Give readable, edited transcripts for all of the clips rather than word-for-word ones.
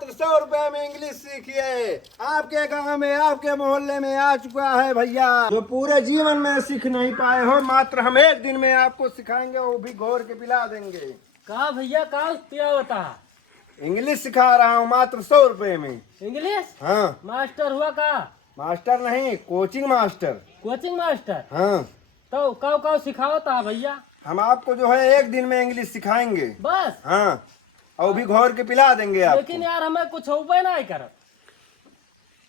मात्र 100 रुपए में इंग्लिश सीखिए। आपके गांव में, आपके मोहल्ले में आ चुका है भैया, जो पूरे जीवन में सीख नहीं पाए हो, मात्र हम एक दिन में आपको सिखाएंगे, वो भी घोर के पिला देंगे। कहा भैया कहा क्या होता है? इंग्लिश सिखा रहा हूँ मात्र 100 रुपए में। इंग्लिश? हाँ। मास्टर हुआ का? मास्टर नहीं, कोचिंग मास्टर। Coaching master? हाँ। तो कब सिखाओ था भैया? हम आपको जो है एक दिन में इंग्लिश सिखाएंगे बस? हाँ, और भी घोर के पिला देंगे आपको। लेकिन यार हमें कुछ उपाय नहीं कर।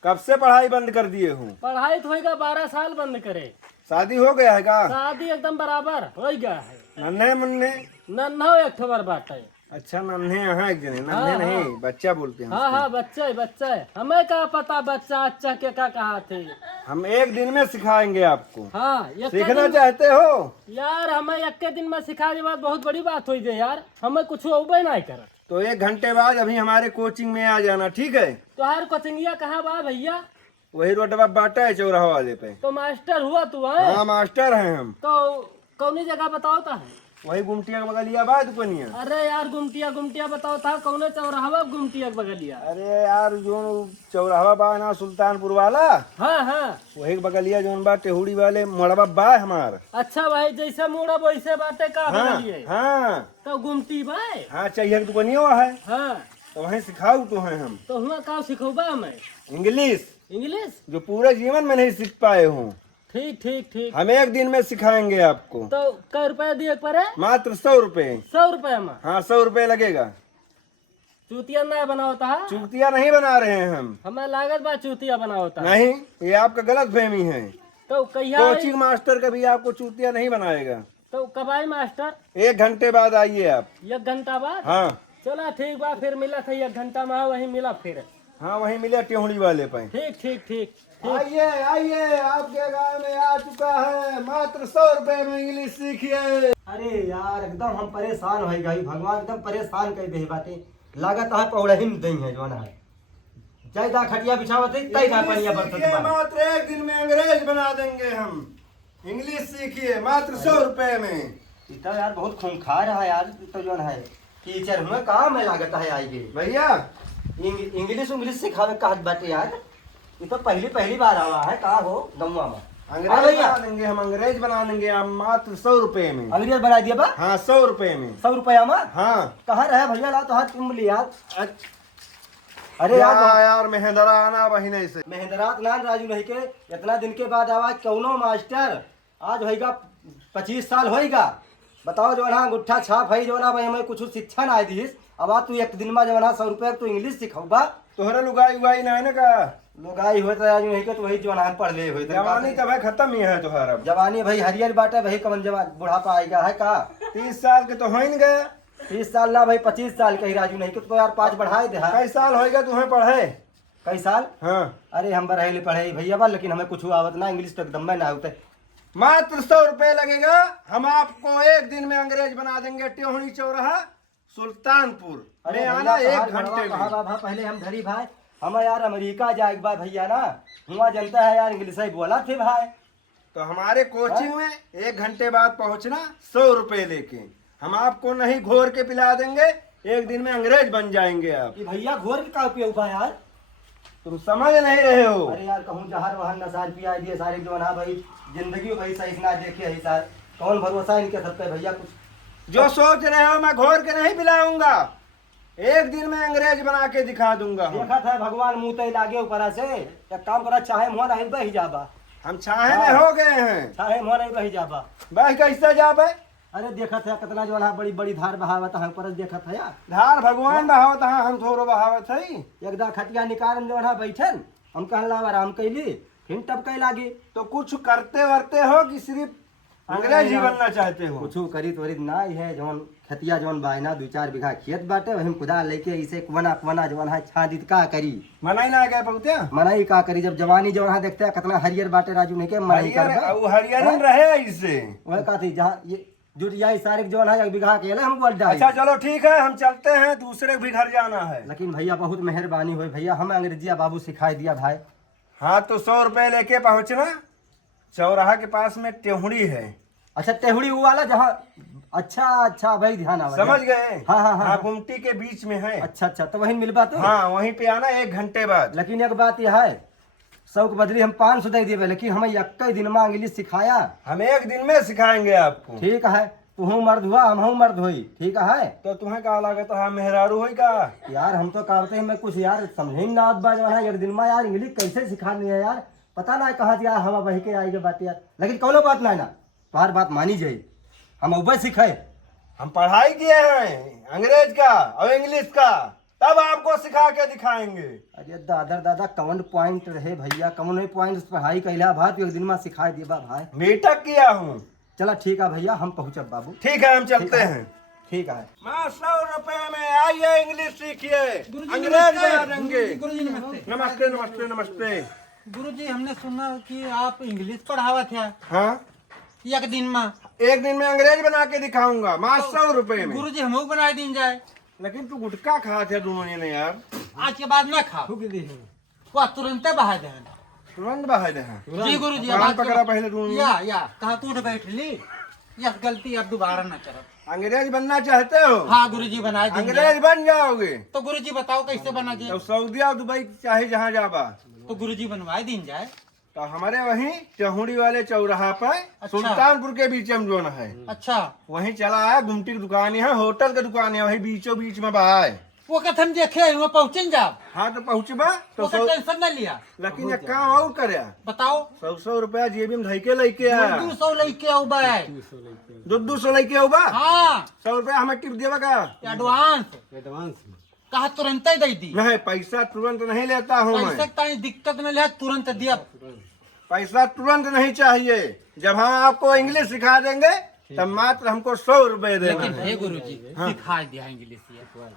कब से पढ़ाई बंद कर दिए हूँ? पढ़ाई तो होगा 12 साल बंद करे। शादी हो गया है का? शादी एकदम बराबर हो गया है। नन्हे मुन्ने? नन्हा 1 अक्टूबर बाटे। अच्छा, नन्हे यहाँ एक जने, नन्हे हाँ, नहीं, हाँ। बच्चा बोलते हैं। हाँ बच्चा है। हमें क्या पता बच्चा अच्छा के क्या कहा थे। हम एक दिन में सिखाएंगे आपको। हाँ, सीखना चाहते हो? यार हमें एक दिन में सिखा दी बात बहुत बड़ी बात हुई है यार। हमें कुछ उपाय नहीं कर। तो 1 घंटे बाद अभी हमारे कोचिंग में आ जाना, ठीक है? तो हर कोचिंगिया कहाँ बा भैया? वही रोडवा बाटा है चौराहा वाले पे। तो मास्टर हुआ तू है? हाँ, मास्टर हैं हम। तो कौनी जगह बताओ था? वही गुमटिया के बगलिया बा दुकानिया। अरे यार गुमटिया बताओ था, कौने चौराहा गुमटिया के बगलिया? अरे यार, जो चौराहा बा ना सुल्तानपुर वाला, हाँ। वही के बगलिया जोन बा टेहुड़ी वाले मोड़वा बा हमार। अच्छा भाई, जैसे मोड़ा वैसे बाटे का बगलिए? हाँ। तो गुमटी भाई? हाँ, चाहिए की दुकानिया है। हाँ। तो वहीं सिखाऊ तो हैं हम। तो हुआ का सिखोबा हमें? इंग्लिश, इंग्लिश जो पूरे जीवन में नहीं सीख पाए हो। ठीक। हम एक दिन में सिखाएंगे आपको। तो कै रुपया दिए पड़े? मात्र 100 रुपए। 100 रुपया में? हाँ, 100 रुपए लगेगा। चूतिया नहीं बनाता है? चूतिया नहीं बना रहे हैं हम। हमें लागत बा चूतिया बनाता। नहीं, ये आपका गलत फहमी है। तो कहिया कोचिंग मास्टर कभी आपको चूतिया नहीं बनाएगा। तो कब आए मास्टर? 1 घंटे बाद आइए आप। 1 घंटा बाद? हाँ। चला ठीक बा, फिर मिला था 1 घंटा में, वही मिला फिर। हाँ, वहीं मिले टेहुड़ी वाले पे। ठीक। आइए, आपके गांव में आ चुका है, मात्र 100 रुपए में इंग्लिश सीखिए। अरे यार एकदम हम परेशान हो गई, भगवान एकदम परेशान कर दे बातें। लागत है पौड़ही में दई है जोन है जायदा खटिया बिछावत है तई ना पनिया बरतत बा। मात्र एक दिन में अंग्रेज बना देंगे हम। इंग्लिश सीखिए मात्र 100 रुपए में। ये तो यार बहुत खूंखार है यार। तो जोन है टीचर में काम है, लागत है आई गई भैया। इंग्लिश सिखावे कहत बाटे यार। ये तो पहली बार आवा है का हो गम्मा में। अंग्रेज बना देंगे हम, अंग्रेज बना देंगे हम मात्र 100 रुपए में। अंग्रेज बना दिया बा? हाँ, 100 रुपए में। 100 रुपया में? हाँ। कहाँ रहे भैया? ला तो हाथ तुम लिया। अरे यार महेंद्रा आना वही नहीं से। महेंद्रात लाल राजू नहीं के इतना दिन के बाद आवाज कौनो मास्टर आज होएगा 25 साल होएगा। बताओ जो ना अंगूठा छाप है जो ना भाई हमें कुछ शिक्षा ना दीस। अब तू एक दिन में जो ना 100 रुपया तू इंग्लिश सिखाऊबा। तोहरा लुगाई उगाई ना है ना का? लुगाई होता तो राजू नहीं के तो वही जो ना पढ़ ले होता। जवानी तो भाई खत्म ही है तोहरा। जवानी भाई हरियर बाटे भाई, कमन जवान बुढ़ापा आएगा है का? 30 साल के तो हो ही नहीं गया। 30 साल ना भाई 25 साल के ही राजू नहीं के तो यार 5 बढ़ाए दे। कई साल होएगा तुम्हें पढ़े? कई साल? हाँ। अरे हम बढ़े पढ़े भैया बा, लेकिन हमें कुछ आवत ना, इंग्लिश तो एकदम में ना होते। मात्र 100 रुपए लगेगा। हम आपको एक दिन में अंग्रेज बना देंगे। टेहुड़ी चौराहा सुल्तानपुर में आना 1 घंटे में। पहले हम घरी भाई हम यार अमेरिका जाए बा भैया ना, हुआ जनता है यार इंग्लिश ही बोला थे भाई। तो हमारे कोचिंग में 1 घंटे बाद पहुंचना, 100 रुपए लेके। हम आपको नहीं घोर के पिला देंगे, एक दिन में अंग्रेज बन जाएंगे आप। कि भैया घोर के का उपयोग बा यार? तुम समझ नहीं रहे हो। अरे यार कहूँ जहर वहर नशा पिया दिए सारे जो ना भाई, जिंदगी भाई सही ना देखे है सर। कौन भरोसा इनके सब पे भैया? कुछ जो सोच रहे हो मैं घोर के नहीं पिलाऊंगा, एक दिन में अंग्रेज बना के दिखा दूंगा। देखा था भगवान मुंह तय लागे ऊपर से। एक काम करा, चाहे मुँह नहीं बही जाबा। हम छाहे में हो गए हैं। चाहे मुँह नहीं बही जाबा। बह कैसे जाबे? अरे देखा था कितना जो ना बड़ी बड़ी धार बहावत है ऊपर, देखा था यार। धार भगवान बहावत है, हम थोड़ो बहावत है। एकदा खटिया निकाल जो ना बैठन, हम कहला आराम कैली, फिर टपके लागी। तो कुछ करते वरते हो कि सिर्फ अंग्रेज ही बनना चाहते हो? कुछ करी तोरी ना है जौन खतिया जौन बायना 2-4 बीघा खेत बाटे वही खुदा लेके इसे कुवना जौन है छादित का करी। मनाई ना गए बहुतिया? मनाई का करी जब जवानी जौन है देखते हैं कितना हरियर बाटे राजू नहीं के मनाई कर हरियर रहे इससे। वह का थी जहाँ ये जुटिया सारे जौन है 1 बीघा के हम बोल डाल। अच्छा चलो ठीक है, हम चलते हैं, दूसरे भी घर जाना है। लेकिन भैया बहुत मेहरबानी हुई भैया, हमें अंग्रेजिया बाबू सिखाई दिया भाई। हाँ, तो 100 रुपए लेके पहुंचना, चौराहा के पास में टेहुड़ी है। अच्छा टेहुड़ी वो वाला जहाँ अच्छा अच्छा भाई ध्यान आवा समझ गए? हाँ हाँ हाँ गुमटी के बीच में है। अच्छा अच्छा तो वहीं मिल बात है। हाँ वहीं पे आना 1 घंटे बाद। लेकिन एक बात यह है, 100 के बदले हम 500 दे दिए, लेकिन हमें एक दिन में इंग्लिश सिखाया। हम 1 दिन में सिखाएंगे आपको। ठीक है, तू मर्द हुआ हम मर्द हुई, ठीक है। तो तुम्हें क्या लागत है मेहरारू होई का? यार हम तो कहते हैं मैं कुछ यार समझे ना आत बाज वाला, एक दिन में यार इंग्लिश कैसे सिखानी है यार, पता ना कहाँ से यार हम वही के आएगी बात यार। लेकिन कोनो बात नहीं ना, तुम्हारी बात मानी जाए, हम अब सिखाए। हम पढ़ाई किए हैं अंग्रेज का और इंग्लिश का, तब आपको सिखा के दिखाएंगे। अरे दादा कौन पॉइंट रहे भैया, कौन पॉइंट पढ़ाई कैला भाई तो एक दिन में सिखाई दिया भाई। बीटेक किया हूँ। चला ठीक है भैया, हम पहुँचब बाबू। ठीक है हम चलते हैं। ठीक है। 100 रुपए में आइए इंग्लिश सीखिए, अंग्रेज बना देंगे। गुरुजी नमस्ते। नमस्ते नमस्ते नमस्ते। गुरुजी हमने सुना कि आप इंग्लिश पढ़ावा थे हाँ एक दिन में। 1 दिन में अंग्रेज बना के दिखाऊंगा 100 रुपए में। गुरुजी हमको बना दी जाए। लेकिन तू गुटखा खा थे दोनों ने यार। आज के बाद ना खा वो तुरंत बहा दे। तुरंत बाहर है। जी गुरुजी कान पकड़ा पहले दोनों। या कहा तू उठ बैठ ली, यह गलती अब दोबारा ना करब। अंग्रेज बनना चाहते हो? हाँ गुरुजी बना दी। अंग्रेज बन जाओगे तो गुरुजी बताओ कैसे बना तो जाए। सऊदी और दुबई चाहे जहाँ जाबा। तो गुरुजी बनवाई दी जाए। तो हमारे वहीं चहुड़ी वाले चौराहा पर सुल्तानपुर के बीच में जोन है, अच्छा वहीं चला है। गुमटी की दुकान है, होटल की दुकान है, वहीं बीचों बीच में बहा है। वो कथन देखे वो पहुँचे जाब। हाँ तो पहुँचबा तो वो टेंशन न लिया। लेकिन एक काम और करे, बताओ। 100 रुपया जेबी में धैके लेके आया। 200 लेके आओ भाई। 200 लेके आओ बा। हाँ 100 रुपया हमें टिप देवा का? एडवांस कहा तुरंत ही दे दी। नहीं पैसा तुरंत नहीं लेता हूँ पैसे मैं। का दिक्कत न ले, तुरंत दिया। पैसा तुरंत नहीं चाहिए। जब हम आपको इंग्लिश सिखा देंगे तब मात्र हमको 100 रुपए देना लेकिन है। हे गुरुजी सिखा दिया इंग्लिश।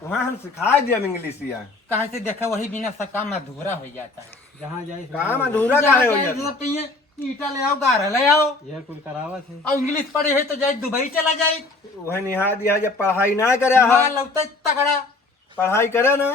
वहाँ हम सिखा दिए इंग्लिश यार। कहा से देखा वही बिना से काम अधूरा हो जाता है। जहाँ जाए काम अधूरा काहे हो जाता? कहिए ईटा ले आओ, गारा ले आओ, यह कुल करावत है। और इंग्लिश पढ़े है तो जाए दुबई चला जाए। वह निहा दिया जब पढ़ाई ना करे है, मार लगता है तगड़ा। पढ़ाई करे ना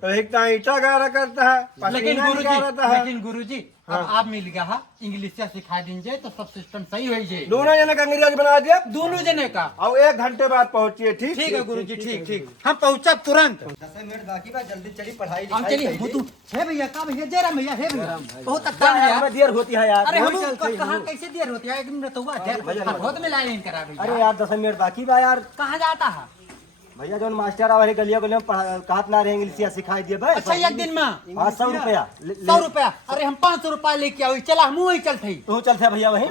तो एक तो ईटा गारा करता है, लेकिन पसीना निकालता है। गुरुजी अब आप मिल गया हा, इंग्लिश से सिखा दीजिए तो सब सिस्टम सही हो जाए। दोनों जने का अंग्रेज बना दिया दोनों जने का। और 1 घंटे बाद पहुंचिए। ठीक ठीक है गुरुजी, ठीक ठीक हम पहुँचा तुरंत। 10 मिनट बाकी बा, जल्दी चली पढ़ाई अब चलिए वो तू है भैया का भैया जय राम भैया, है भैया बहुत अच्छा है यार। देर होती है यार। अरे हम कहाँ कैसे देर होती है, एक मिनट तो हुआ बहुत में लाइन करा भैया। अरे यार 10 मिनट बाकी बा यार। कहाँ जाता है भैया जो मास्टर आवा है गलियों गलियों कहत ना रहे इंग्लिश या सिखाई दिए भाई। अच्छा एक दिन में 100 रुपया 100 रुपया। अरे हम 500 रुपया लेके आओ, चला हम वही चलते। तू चलते भैया वहीं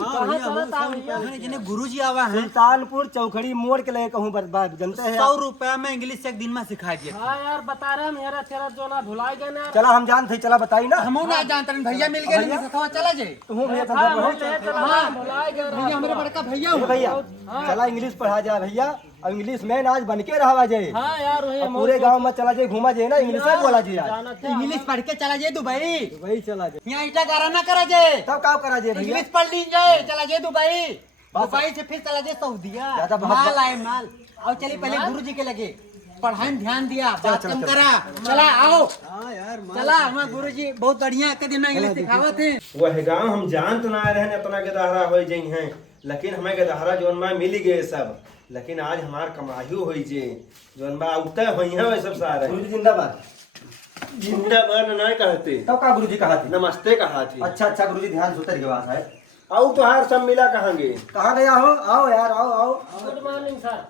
गुरु जी आवा है सुल्तानपुर चौखड़ी मोड़ के लगे कहूँ बर्बाद जनते हैं। 100 रुपया में इंग्लिश एक दिन में सिखा दिया। हाँ यार बता रहे मेरा तेरा जो ना भुलाई गए ना। चला हम जानते चला बताई ना। हम ना जानते भैया मिल गए चला जाए। तू भैया भुलाई गए भैया हमारे बड़का भैया ए भैया चला इंग्लिश पढ़ा जाए भैया, और इंग्लिश में आज बन के रहा जाए। हाँ यार वही और पूरे गांव में चला जाए घूमा जाए ना, इंग्लिश में बोला जाए आज। जाना था। इंग्लिश पढ़ के चला जाए दुबई। वही चला जाए यहाँ ईटा गारा ना करा जाए, तब काम करा जाए भैया। इंग्लिश पढ़ ली जाए, चला जाए दुबई। दुबई से फिर चला जाए सऊदिया, ज्यादा बहुत- माल आए माल। और चलिए पहले गुरु जी के लगे पढ़ाई में ध्यान दिया, बात कम करा। चला आओ चला, हमारे गुरु जी बहुत बढ़िया के दिन में इंग्लिश सिखावत है। वह गाँव हम जान तो ना रहे अपना गदहरा हो जाइ हैं, लेकिन हमें गदहरा जोन में मिल गए सब। लेकिन आज हमार कमाई हो जे जोन बा उठे होई है वह सब सारे। गुरुजी जिंदाबाद। जिंदाबाद नहीं कहते, तब का गुरुजी कहा थी? नमस्ते कहा थी। अच्छा अच्छा गुरुजी ध्यान सुतर के बात है। आओ तुहार सब मिला कहांगे? कहाँ गया हो? आओ यार आओ आओ। Good morning sir.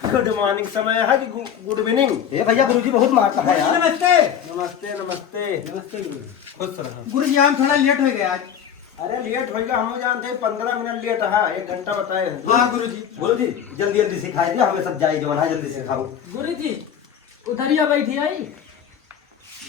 Good morning समय है कि गुड इवनिंग? ए भैया गुरुजी बहुत मारता है यार। नमस्ते नमस्ते नमस्ते। नमस्ते खुश रहो। गुरु जी, हम थोड़ा लेट हो गए आज। अरे लेट होगा हम जानते हैं, 15 मिनट लेट है, 1 घंटा बताए हैं। हाँ गुरुजी। गुरुजी जल्दी जल्दी सिखाई दिया, हमें सब जाए जवान जल्दी सिखाओ। गुरु जी उधर ही बैठी आई।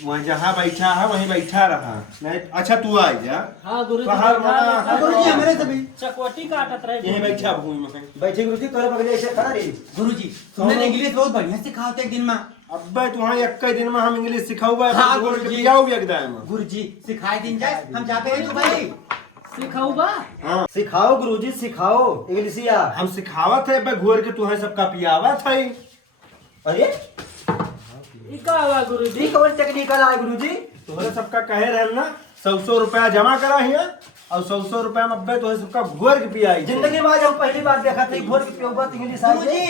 वहाँ जहाँ बैठा है वहीं बैठा रहा। नहीं अच्छा तू आ जा। हाँ गुरु जी बाहर मना- बैठा- गुरुजी हमारे सभी चकवटी काटत रहे। यहीं बैठा भूमि में। बैठे गुरुजी तोरे बगले ऐसे खड़ा रही। गुरुजी तुमने इंग्लिश बहुत बढ़िया सिखाते एक दिन में। अब्बे तुहाँ 1 दिन में हम इंग्लिश सिखाऊंगा। हाँ, बोल के गुरुजी। पियाओ एकदम। गुरुजी सिखाई दिन जाए, हम जाते हैं दुबई। सिखाऊ बा। हाँ सिखाओ गुरुजी सिखाओ इंग्लिशिया। हम सिखावत है, घोर के तुहे सबका पियावत है। अरे ई का हुआ गुरु जी? ये कौन टेक्निकल है गुरुजी? तुम्हारे सबका कहे रहे ना 100 रुपया जमा करा हिया, और 100 रुपया में अब्बे तो सबका घोर के पियाई थे। जिंदगी में आज हम पहली बार देखा था घोर के पियो बात इंग्लिश आई गुरुजी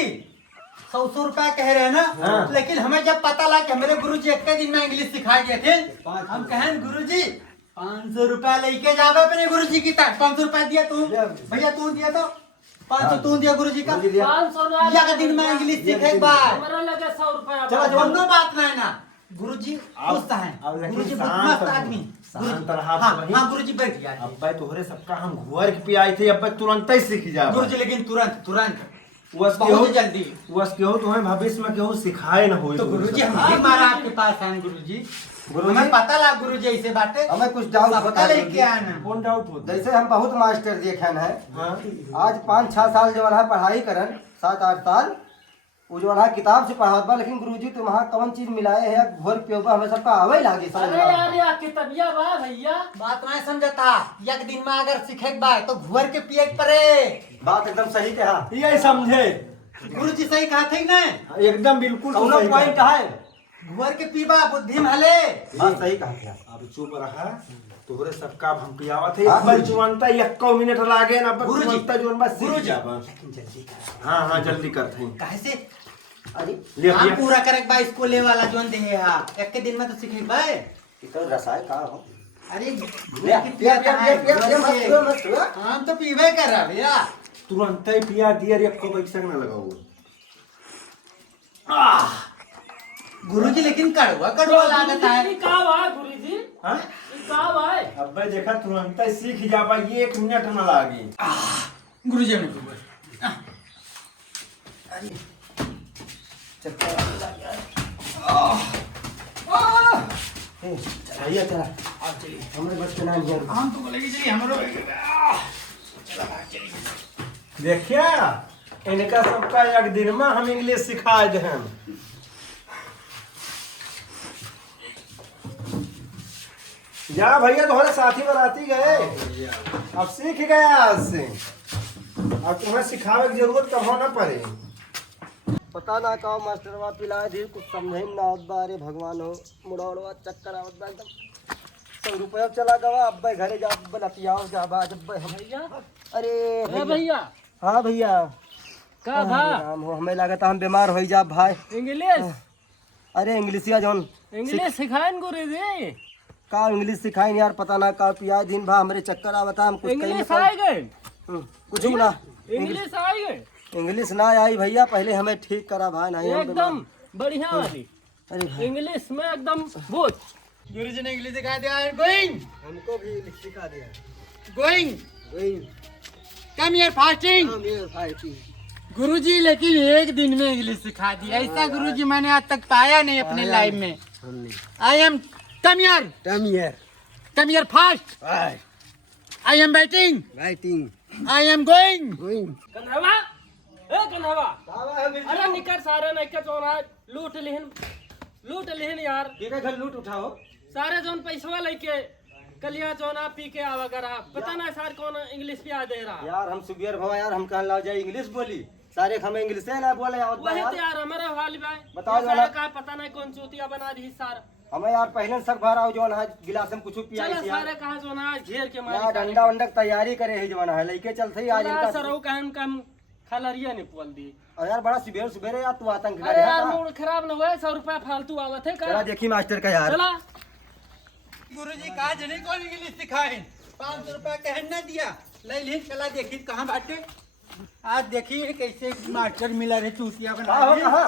100 रुपया कह रहे हैं ना, हाँ। लेकिन हमें जब पता लगा कि हमारे गुरुजी एक दिन में इंग्लिश सिखा गए थे, हम कहें गुरुजी 500 रुपया लेके जावे अपने गुरुजी की तरफ। 500 रुपया दिया तू भैया, तू दिया तो 500 तू दिया गुरुजी का। 500 या दिन में इंग्लिश सीखे एक बार। हमारा लगे 100 रुपया। चलो जवान दोनों बात ना है ना, गुरुजी खुश हैं, गुरुजी बहुत मस्त आदमी। हाँ गुरुजी बैठ गया। अब्बे तोहरे सबका हम घोर के पियाई थे, अब्बे तुरंत ही सीख जा गुरुजी लेकिन तुरंत तुरंत बहुत बहुत जल्दी। केहू तुम्हें भविष्य में केहू सिखाए न हो। तो गुरुजी हम भी मारा आपके पास आए गुरुजी, हमें पता लगा गुरुजी ऐसे बातें हमें कुछ डाउट सबका लेके आना। कौन डाउट होता जैसे हम बहुत मास्टर देखे हैं, हाँ आज 5-6 साल जो है पढ़ाई करन, 7-8 साल वो जो है किताब से पढ़ावत बा, लेकिन गुरुजी तुम वहाँ कौन चीज मिलाए है घोर पियोबा हमें सबका आवे लागे समझ अरे यार ये कितबिया बा भैया। बात नहीं समझता, एक दिन में अगर सीखे के बाद तो घुवर के पिए के परे। बात एकदम सही कहा, ये समझे गुरुजी सही कहा थे ना, एकदम बिल्कुल तो कौनो सही पॉइंट कहा। है। घुवर के पीबा बुद्धि में हले। बात सही कहा क्या? अब चुप रहा, तोहरे सबका हम पियावत है। हाँ, एक बार गुरुजी। जुवनता 1 मिनट लागे ना, बस गुरुजी। जुवनता जोन बस सीख गुरुजी। जाबा। लेकिन जल्दी कर, हाँ हाँ जल्दी करते हैं। काहे से अरे ले काम भैया। पूरा करे के बाद स्कूल वाला जोन दे है, एक के दिन में तो सीखे भाई। इतना रसाय कहा हो। अरे पिया मत हुआ। हम तो पीबे कर रहा भैया। तुरंत ही पिया दिया, एक को बैठ ना लगाओ। गुरुजी लेकिन कड़वा कड़वा लागत है। ये का बा गुरुजी? हाँ ये का बा? अब्बे देखा तुरंत ही सीख जाबा, 1 मिनट न लागी। गुरुजी ने बोला भैया चला हमारे बस के नाम है। हम तो बोलेगी चलिए हमरो देखिया इनका सबका एक दिन में हम इंग्लिश सिखाए दे हम। जा भैया तुम्हारे साथी बनाती गए, अब सीख गए आज से, अब तुम्हें सिखावे की जरूरत कब न पड़े। पता ना का मास्टरवा पिलाए दी कुछ समझे में ना बारे भगवान हो मुड़ाड़वा चक्कर आवत बा एकदम। 100 रुपया चला गवा, अब घरे जा बलतियाओ जा बा जब भैया अरे ए भैया हाँ भैया का था? राम हो, हमें लगता हम बीमार हो जा भाई। इंग्लिश अरे इंग्लिशिया जौन इंग्लिश सिखाएन गुरुजी। का इंग्लिश सिखाई यार, पता ना का पिया दिन भा हमरे चक्कर आवता हम कुछ कहीं इंग्लिश आई गए, कुछ ना इंग्लिश आई गए इंग्लिश ना आई भैया, पहले हमें ठीक करा भाई नहीं हम एकदम बढ़िया वाली अरे भाई इंग्लिश में एकदम बोझ। गुरुजी ने इंग्लिश सिखा दिया। गोइंग हमको भी सिखा दिया। गोइंग वही कम हियर फास्टिंग। हम ये भाई गुरुजी लेकिन एक दिन में इंग्लिश सिखा दी, ऐसा गुरुजी मैंने आज तक पाया नहीं अपने लाइफ में। I am come here fast, I am batting, writing I am going. Going कन्हवा ए कन्हवा, अरे निकर सारे नइका चोरा लूट लिहन यार। के घर लूट उठाओ। सारे जोन पैसवा लेके कलिया जोना पी के आवा करा, पता ना सार कौन इंग्लिश पिया दे रहा। यार हम सुबियर भवा यार, हम कहने लग जाए इंग्लिश बोली, सारे हमें इंग्लिश से ना बोले आवत बा वही तो यार। यार हमारे वाली भाई बताओ ये जरा। सारे का पता नहीं कौन चूतिया बना दी सार। हमें यार पहले सक भर आओ जवान है गिलास में कुछ पिया चला यार। सारे कहा जोना घेर के ना मारे डंडा वंडक तैयारी करे है जवान है, लेके चलते ही आज इनका। सरो कहन कम खलरिया ने पोल दी। और यार बड़ा सुबेर सुबेरे यार तू आतंक अरे यार मूड खराब न हुए, 100 रुपया फालतू आवत है चला का। देखी मास्टर का यार। चला गुरुजी कहा जने कौन इंग्लिश सिखाए, 500 रुपया कहन ना दिया, ले ली चला देखी कहाँ बाटे। आज देखिए कैसे मास्टर मिला रे चूतिया का बना हो दी। कहा?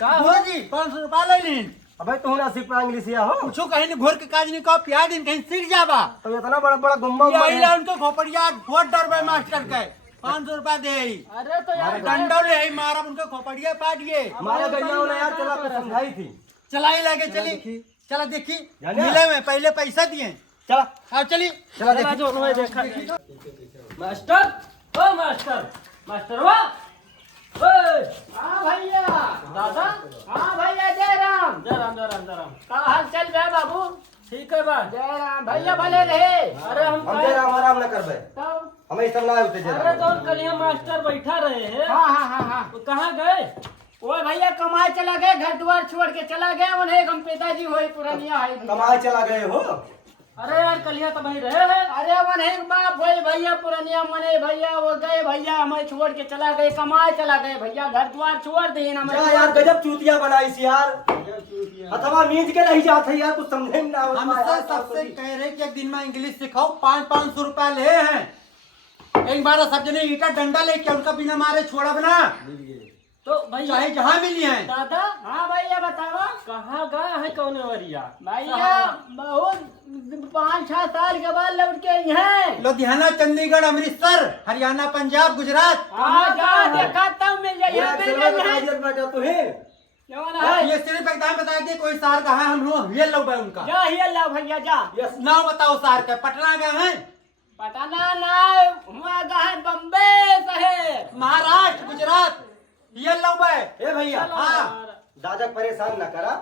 का हो गुरुजी 500 रुपया ले ली, अबे तू ना सीख पा इंग्लिश या हो, पूछो कहीं घोर के काज नहीं कहो प्यार दिन कहीं सीख जाबा। तो इतना बड़ा बड़ा गुम्बा उम्बा यही है। उनको खोपड़िया बहुत डर बे मास्टर के, 500 रुपया दे आई। अरे तो यार डंडो ले आई मारा उनको खोपड़िया पाटिए। हमारे गैया ने यार चला के समझाई थी। चलाई लगे चली, चला देखी जाने? मिले में पहले पैसा दिए। चला अब चली चला चला देखी। जो नोए देखा। मास्टर ओ मास्टर मास्टर वाह हाँ भैया दादा। हाँ भैया जय राम जय राम जय राम जय राम। का हाल चल बे बाबू? ठीक है बा जय राम भैया भले रहे। अरे हम हम तेरा आराम न करबे, तब हमें सब ना होते अरे तो कल यहाँ मास्टर बैठा रहे हैं। हाँ तो कहाँ गए? ओए भैया कमाए चला गए, घर द्वार छोड़ के चला गया, उन्हें हम पिताजी हुए पुरानिया है। कमाए चला गए हो। अरे यार कलिया तो भाई रहे हैं। अरे मने बाप भाई भैया पुरनिया मने भैया वो गए भैया हमें छोड़ के चला गए कमाए चला गए भैया घर द्वार छोड़ दिए ना जा यार गजब चूतिया बनाई सी यार अथवा मीज के नहीं जाते यार कुछ समझे ना हमसे सबसे कह रहे कि एक दिन में इंग्लिश सिखाओ 500 रुपया ले हैं एक बार सब जने ईटा डंडा लेके उनका बिना मारे छोड़ा बना तो भैया चाहे जहाँ मिली है दादा हाँ भैया बतावा कहाँ गए हैं कौन वरिया? भैया बहुत 5-6 साल के बाद लौट के आई हैं लुधियाना, चंडीगढ़, अमृतसर, हरियाणा, पंजाब, गुजरात। हाँ जहाँ देखा तब मिल जाइए मिल जाइए बेटा तुम्हें जवान है ये सिर्फ एकदम बता दिए कोई सार कहा है हम लोग ये लोग है उनका जा ही अल्लाह भैया जा नाम बताओ सार का। पटना गए हैं, पता ना हुआ गए बम्बे शहर महाराष्ट्र, गुजरात, ये लोग है। ए भैया हाँ दादा परेशान न करा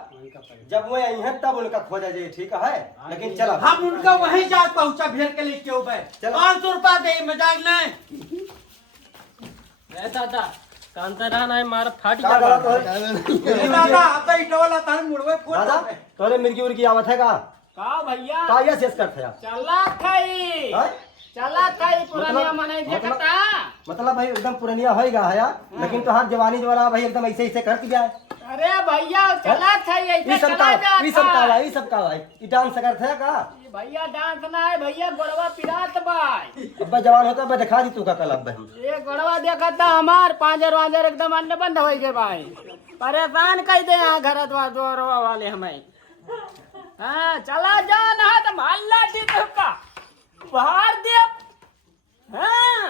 जब वो आई है तब उनका खोजा जाए ठीक है लेकिन चला हम उनका वहीं जा पहुंचा भेड़ के लिए क्यों भाई चलो। 500 रुपया दे मजाक नहीं। ए दादा कांता रहना है मार फाट का गला तो जा। है दादा अब तो इटोला था मुड़वे फुट दादा तोरे मिर्गी उर्गी आवत है का का भैया का ये शेष करते हैं चला खाई हैं? चला खाई पुरानिया मने देखता मतलब भाई एकदम पुरानिया होएगा है यार लेकिन तो हाथ जवानी वाला भाई एकदम ऐसे ऐसे कर दिया है अरे भैया चला खाई ऐसे ये सब चला का जाता ये सब का भाई ये सब का भाई ये डांस करते है का ये भैया डांस ना है भैया गोड़वा पिरात बाई अब्बा जवान होता मैं दिखा दी तू का कल अब भाई ये गोड़वा देखा था हमार पांजर वांजर एकदम अंडे बंद हो गए भाई परेशान कर दे यहाँ घर द्वार द्वार वाले हमें हाँ चला जाना तो माल्ला जी का बाहर दे हाँ